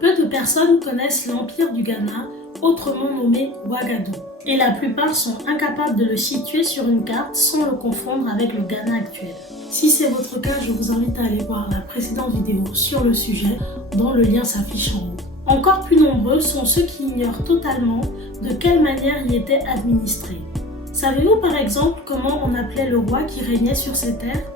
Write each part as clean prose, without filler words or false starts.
Peu de personnes connaissent l'Empire du Ghana, autrement nommé Ouagadougou, et la plupart sont incapables de le situer sur une carte sans le confondre avec le Ghana actuel. Si c'est votre cas, je vous invite à aller voir la précédente vidéo sur le sujet, dont le lien s'affiche en haut. Encore plus nombreux sont ceux qui ignorent totalement de quelle manière il était administré. Savez-vous par exemple comment on appelait le roi qui régnait sur ces terres?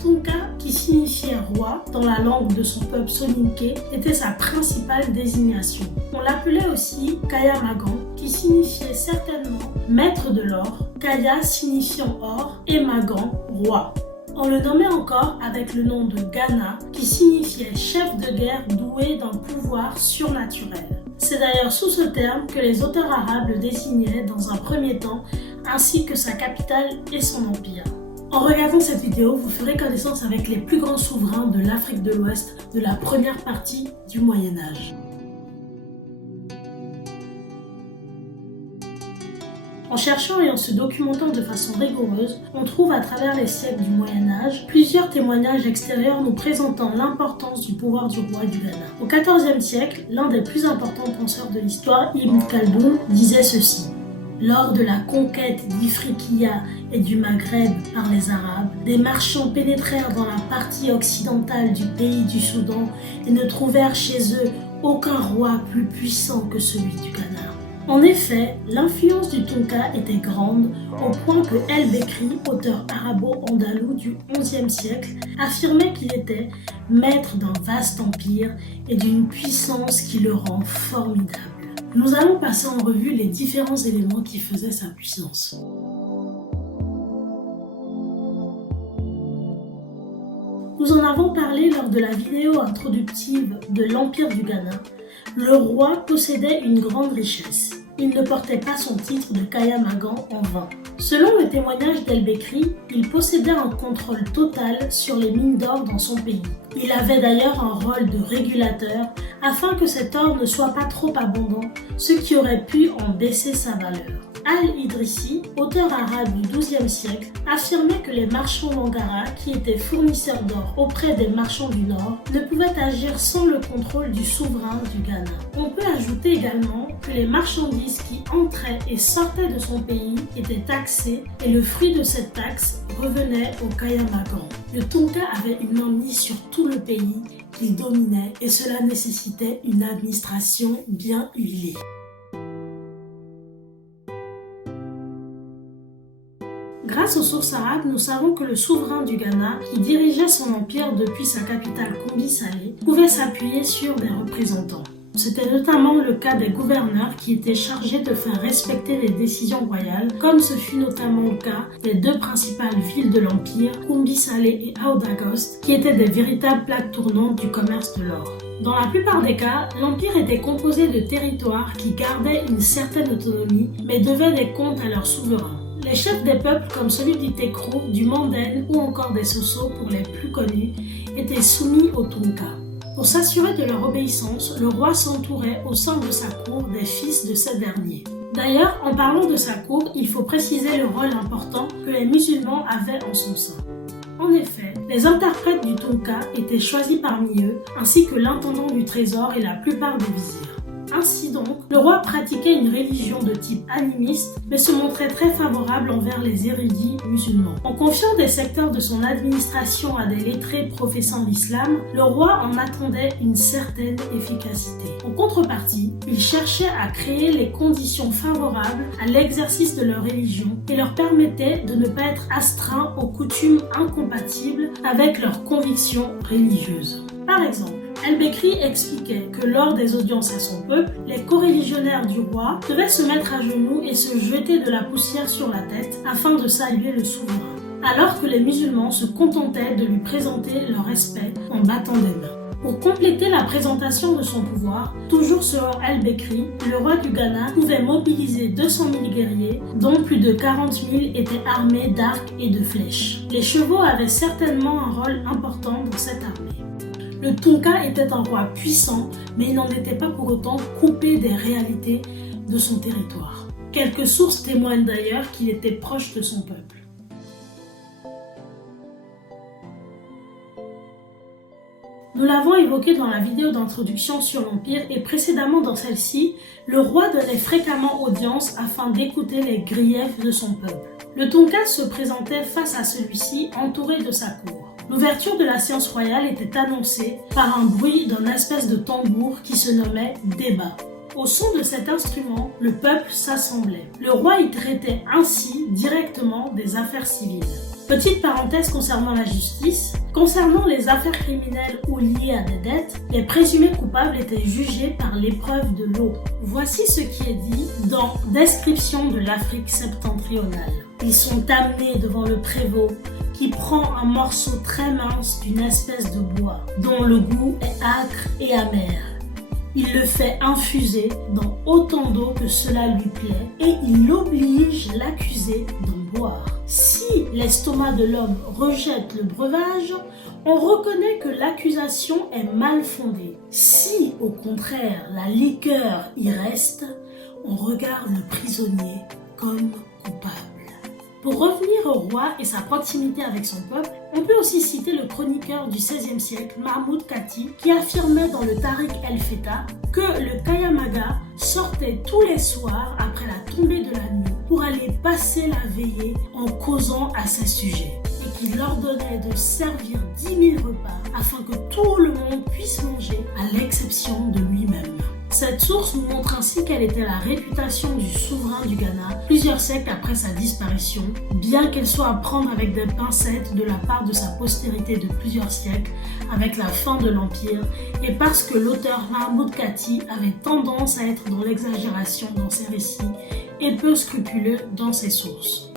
Tunka, qui signifiait roi dans la langue de son peuple soninké, était sa principale désignation. On l'appelait aussi Kaya Magan, qui signifiait certainement maître de l'or, Kaya signifiant or et Magan, roi. On le nommait encore avec le nom de Ghana, qui signifiait chef de guerre doué d'un pouvoir surnaturel. C'est d'ailleurs sous ce terme que les auteurs arabes le désignaient dans un premier temps, ainsi que sa capitale et son empire. En regardant cette vidéo, vous ferez connaissance avec les plus grands souverains de l'Afrique de l'Ouest de la première partie du Moyen-Âge. En cherchant et en se documentant de façon rigoureuse, on trouve à travers les siècles du Moyen-Âge plusieurs témoignages extérieurs nous présentant l'importance du pouvoir du roi du Ghana. Au XIVe siècle, l'un des plus importants penseurs de l'histoire, Ibn Khaldoun, disait ceci. Lors de la conquête d'Ifriqiya et du Maghreb par les Arabes, des marchands pénétrèrent dans la partie occidentale du pays du Soudan et ne trouvèrent chez eux aucun roi plus puissant que celui du Ghana. En effet, l'influence du Tunka était grande au point que El-Bekri, auteur arabo-andalou du XIe siècle, affirmait qu'il était maître d'un vaste empire et d'une puissance qui le rend formidable. Nous allons passer en revue les différents éléments qui faisaient sa puissance. Nous en avons parlé lors de la vidéo introductive de l'Empire du Ghana. Le roi possédait une grande richesse. Il ne portait pas son titre de Kaya Magan en vain. Selon le témoignage d'El-Bekri, il possédait un contrôle total sur les mines d'or dans son pays. Il avait d'ailleurs un rôle de régulateur afin que cet or ne soit pas trop abondant, ce qui aurait pu en baisser sa valeur. Al-Idrissi, auteur arabe du XIIe siècle, affirmait que les marchands d'Angara, qui étaient fournisseurs d'or auprès des marchands du Nord, ne pouvaient agir sans le contrôle du souverain du Ghana. On peut ajouter également que les marchandises qui entraient et sortaient de son pays étaient taxées et le fruit de cette taxe revenait au Kaya Magan. Le Tunka avait une main mise sur tout le pays qu'il dominait et cela nécessitait une administration bien huilée. Grâce aux sources arabes, nous savons que le souverain du Ghana, qui dirigeait son empire depuis sa capitale Kombi-Salé, pouvait s'appuyer sur des représentants. C'était notamment le cas des gouverneurs qui étaient chargés de faire respecter les décisions royales, comme ce fut notamment le cas des deux principales villes de l'empire, Kombi-Salé et Aoudagost, qui étaient des véritables plaques tournantes du commerce de l'or. Dans la plupart des cas, l'empire était composé de territoires qui gardaient une certaine autonomie, mais devaient des comptes à leurs souverains. Les chefs des peuples comme celui du Tekrou, du Manden ou encore des Soso pour les plus connus étaient soumis au Tunka. Pour s'assurer de leur obéissance, le roi s'entourait au sein de sa cour des fils de ces derniers. D'ailleurs, en parlant de sa cour, il faut préciser le rôle important que les musulmans avaient en son sein. En effet, les interprètes du Tunka étaient choisis parmi eux, ainsi que l'intendant du trésor et la plupart des vizirs. Ainsi donc, le roi pratiquait une religion de type animiste, mais se montrait très favorable envers les érudits musulmans. En confiant des secteurs de son administration à des lettrés professant l'islam, le roi en attendait une certaine efficacité. En contrepartie, il cherchait à créer les conditions favorables à l'exercice de leur religion et leur permettait de ne pas être astreints aux coutumes incompatibles avec leurs convictions religieuses. Par exemple, El-Bekri expliquait que lors des audiences à son peuple, les coreligionnaires du roi devaient se mettre à genoux et se jeter de la poussière sur la tête afin de saluer le souverain, alors que les musulmans se contentaient de lui présenter leur respect en battant des mains. Pour compléter la présentation de son pouvoir, toujours selon El-Bekri, le roi du Ghana pouvait mobiliser 200 000 guerriers, dont plus de 40 000 étaient armés d'arcs et de flèches. Les chevaux avaient certainement un rôle important dans cette armée. Le Tunka était un roi puissant, mais il n'en était pas pour autant coupé des réalités de son territoire. Quelques sources témoignent d'ailleurs qu'il était proche de son peuple. Nous l'avons évoqué dans la vidéo d'introduction sur l'Empire et précédemment dans celle-ci, le roi donnait fréquemment audience afin d'écouter les griefs de son peuple. Le Tonka se présentait face à celui-ci entouré de sa cour. L'ouverture de la séance royale était annoncée par un bruit d'un espèce de tambour qui se nommait débat. Au son de cet instrument, le peuple s'assemblait. Le roi y traitait ainsi directement des affaires civiles. Petite parenthèse concernant la justice, concernant les affaires criminelles ou liées à des dettes, les présumés coupables étaient jugés par l'épreuve de l'eau. Voici ce qui est dit dans Description de l'Afrique septentrionale. Ils sont amenés devant le prévôt qui prend un morceau très mince d'une espèce de bois dont le goût est âcre et amer. Il le fait infuser dans autant d'eau que cela lui plaît et il oblige l'accusé d'en boire. Si l'estomac de l'homme rejette le breuvage, on reconnaît que l'accusation est mal fondée. Si, au contraire, la liqueur y reste, on regarde le prisonnier comme coupable. Pour revenir au roi et sa proximité avec son peuple, on peut aussi citer le chroniqueur du XVIe siècle, Mahmoud Kati, qui affirmait dans le Tariq el-Feta que le Kayamaga sortait tous les soirs après la tombée de la nuit pour aller passer la veillée en causant à ses sujets et qu'il leur donnait de servir 10 000 repas afin que tout le monde puisse manger à l'exception de lui-même. Cette source nous montre ainsi quelle était la réputation du souverain du Ghana plusieurs siècles après sa disparition, bien qu'elle soit à prendre avec des pincettes de la part de sa postérité de plusieurs siècles avec la fin de l'Empire et parce que l'auteur Mahmoud Kati avait tendance à être dans l'exagération dans ses récits et peu scrupuleux dans ses sources.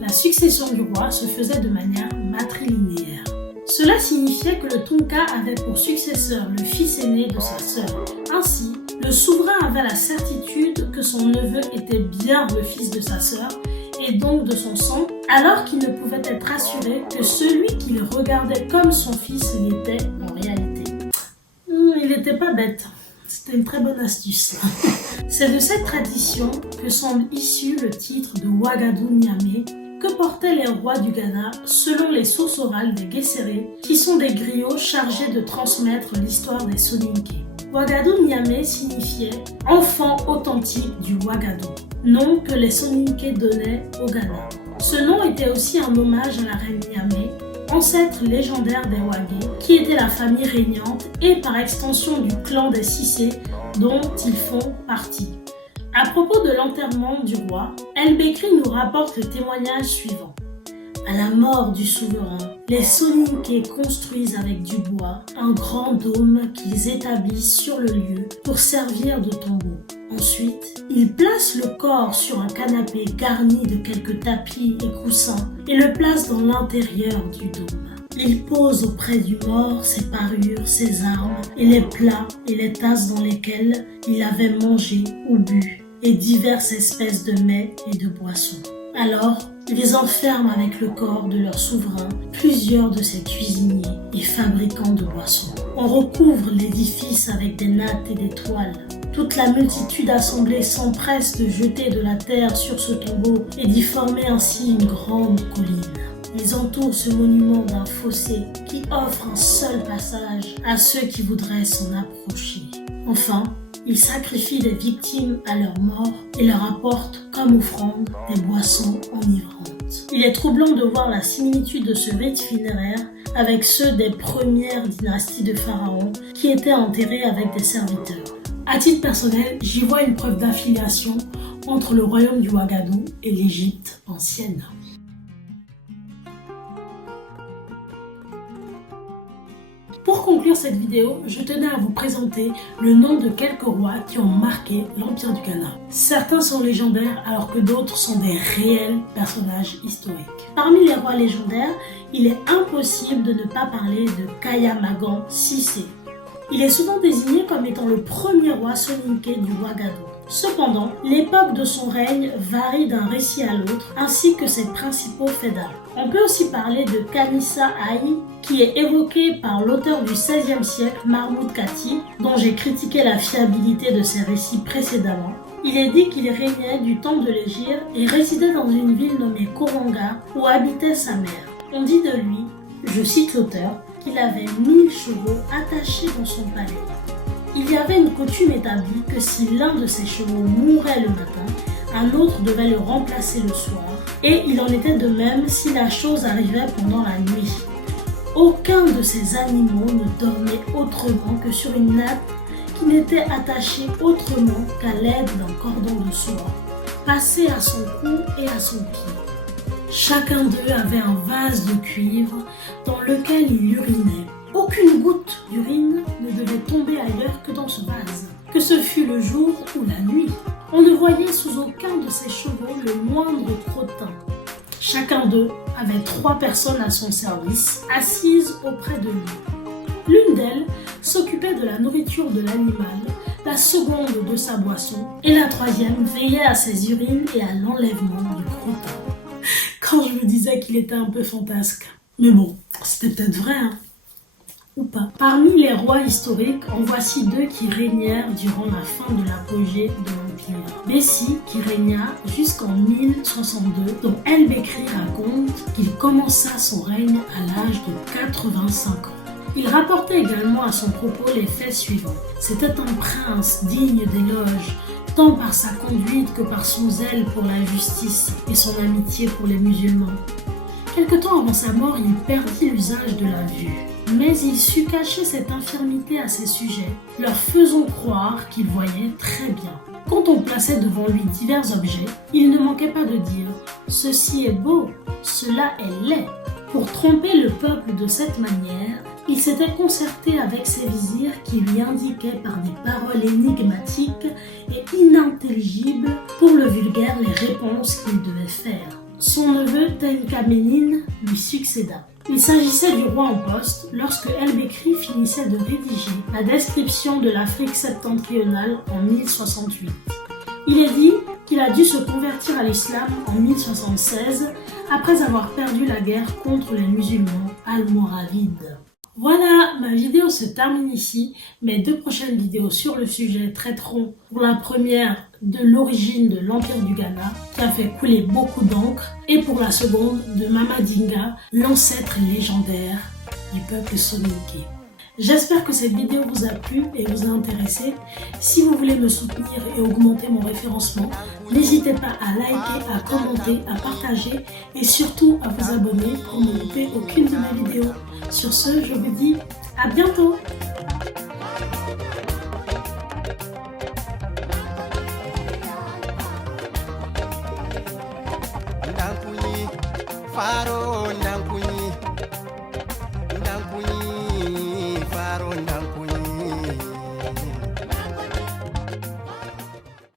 La succession du roi se faisait de manière matrilinéaire. Cela signifiait que le Tonka avait pour successeur le fils aîné de sa sœur. Ainsi, le souverain avait la certitude que son neveu était bien le fils de sa sœur et donc de son sang, alors qu'il ne pouvait être assuré que celui qu'il regardait comme son fils l'était en réalité. Il n'était pas bête, c'était une très bonne astuce. C'est de cette tradition que semble issu le titre de Ouagadou Niamey, que portaient les rois du Ghana selon les sources orales des Guesseré, qui sont des griots chargés de transmettre l'histoire des Soninké. Ouagadou Niamey signifiait « enfant authentique du Ouagadou », nom que les Soninké donnaient au Ghana. Ce nom était aussi un hommage à la reine Niamey, ancêtre légendaire des Ouagé, qui était la famille régnante et par extension du clan des Cissé dont ils font partie. À propos de l'enterrement du roi, El-Bekri nous rapporte le témoignage suivant. À la mort du souverain, les Soninké construisent avec du bois un grand dôme qu'ils établissent sur le lieu pour servir de tombeau. Ensuite, ils placent le corps sur un canapé garni de quelques tapis et coussins et le placent dans l'intérieur du dôme. Ils posent auprès du mort ses parures, ses armes et les plats et les tasses dans lesquels il avait mangé ou bu, et diverses espèces de mets et de boissons. Alors, ils enferment avec le corps de leur souverain plusieurs de ses cuisiniers et fabricants de boissons. On recouvre l'édifice avec des nattes et des toiles. Toute la multitude assemblée s'empresse de jeter de la terre sur ce tombeau et d'y former ainsi une grande colline. Ils entourent ce monument d'un fossé qui offre un seul passage à ceux qui voudraient s'en approcher. Enfin, ils sacrifient des victimes à leur mort et leur apportent comme offrande des boissons enivrantes. Il est troublant de voir la similitude de ce rite funéraire avec ceux des premières dynasties de pharaons qui étaient enterrés avec des serviteurs. À titre personnel, j'y vois une preuve d'affiliation entre le royaume du Ouagadou et l'Égypte ancienne. Pour conclure cette vidéo, je tenais à vous présenter le nom de quelques rois qui ont marqué l'Empire du Ghana. Certains sont légendaires alors que d'autres sont des réels personnages historiques. Parmi les rois légendaires, il est impossible de ne pas parler de Kayamagan Cissé. Il est souvent désigné comme étant le premier roi soninké du Ouagadou. Cependant, l'époque de son règne varie d'un récit à l'autre, ainsi que ses principaux faits d'armes. On peut aussi parler de Kanissa Aï, qui est évoqué par l'auteur du XVIe siècle, Mahmoud Kati, dont j'ai critiqué la fiabilité de ses récits précédemment. Il est dit qu'il régnait du temps de l'Égypte et résidait dans une ville nommée Koranga où habitait sa mère. On dit de lui, je cite l'auteur, qu'il avait 1000 chevaux attachés dans son palais. Il y avait une coutume établie que si l'un de ces chevaux mourait le matin, un autre devait le remplacer le soir, et il en était de même si la chose arrivait pendant la nuit. Aucun de ces animaux ne dormait autrement que sur une natte qui n'était attachée autrement qu'à l'aide d'un cordon de soie, passé à son cou et à son pied. Chacun d'eux avait un vase de cuivre dans lequel il urinait. Aucune goutte d'urine ne devait tomber ailleurs que dans ce vase, que ce fût le jour ou la nuit. On ne voyait sous aucun de ces chevaux le moindre crottin. Chacun d'eux avait 3 personnes à son service, assises auprès de lui. L'une d'elles s'occupait de la nourriture de l'animal, la seconde de sa boisson, et la troisième veillait à ses urines et à l'enlèvement du crottin. Quand je me disais qu'il était un peu fantasque. Mais bon, c'était peut-être vrai, hein? Ou pas. Parmi les rois historiques, en voici 2 qui régnèrent durant la fin de l'apogée de l'Empire. Bessi, qui régna jusqu'en 1062, dont El-Bekri raconte qu'il commença son règne à l'âge de 85 ans. Il rapportait également à son propos les faits suivants. C'était un prince digne d'éloge, tant par sa conduite que par son zèle pour la justice et son amitié pour les musulmans. Quelque temps avant sa mort, il perdit l'usage de la vue. Mais il sut cacher cette infirmité à ses sujets, leur faisant croire qu'il voyait très bien. Quand on plaçait devant lui divers objets, il ne manquait pas de dire « Ceci est beau, cela est laid ». Pour tromper le peuple de cette manière, il s'était concerté avec ses vizirs qui lui indiquaient par des paroles énigmatiques et inintelligibles pour le vulgaire les réponses qu'il devait faire. Son neveu Tenkamenin lui succéda. Il s'agissait du roi en poste lorsque El-Bekri finissait de rédiger la description de l'Afrique septentrionale en 1068. Il est dit qu'il a dû se convertir à l'islam en 1076 après avoir perdu la guerre contre les musulmans almoravides. Voilà, ma vidéo se termine ici. Mes 2 prochaines vidéos sur le sujet traiteront pour la première de l'origine de l'Empire du Ghana qui a fait couler beaucoup d'encre et pour la seconde de Mama Dinga, l'ancêtre légendaire du peuple soninké. J'espère que cette vidéo vous a plu et vous a intéressé. Si vous voulez me soutenir et augmenter mon référencement, n'hésitez pas à liker, à commenter, à partager et surtout à vous abonner pour ne louper aucune de mes vidéos. Sur ce, je vous dis à bientôt! Faro